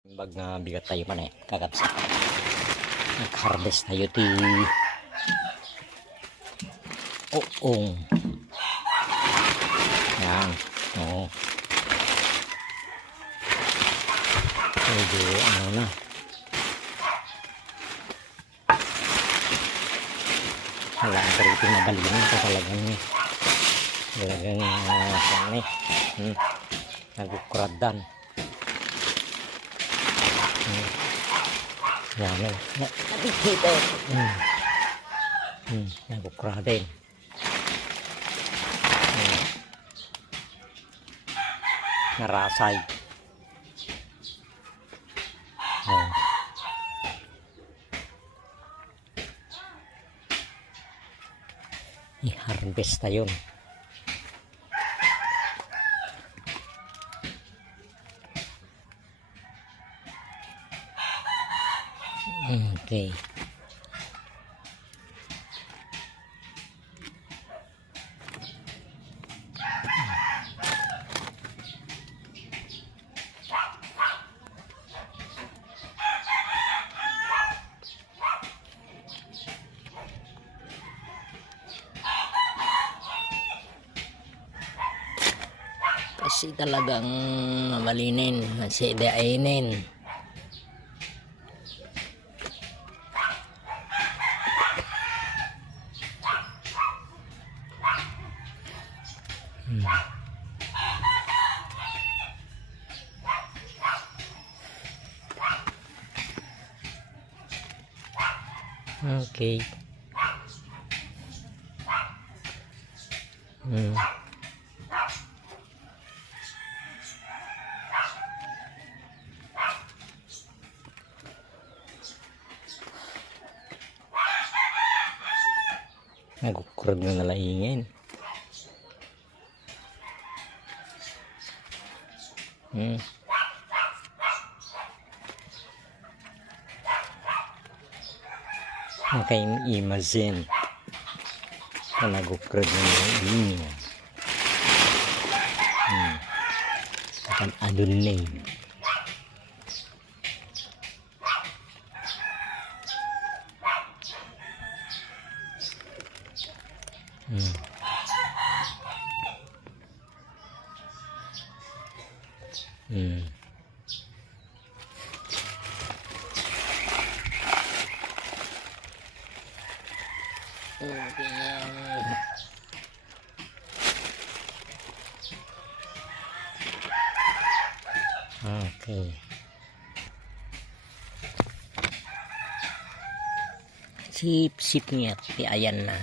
Bag nga bigat tayo man eh, kakabsa. Nag-harvest tayo ti oong. Yan, oo. Medyo ano na. Wala ang karito na balinan ito talagang saan eh. Nagukuradan. Yan eh. Nakikita eh. Nagukuradan. Narasay. Oh. I-harvest tayo. Okay. Kasi talagang mamalinin, masidainin. Okay. Nagukurad na nalaingin. Imagine na nagukurad na nalaingin. Akan adun name. Okay. Sip-sip niya, ayan na.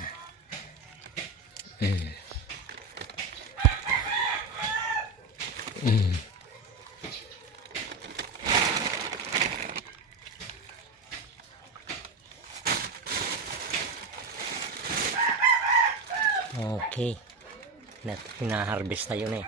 Okay. Hina-harvest tayo na eh.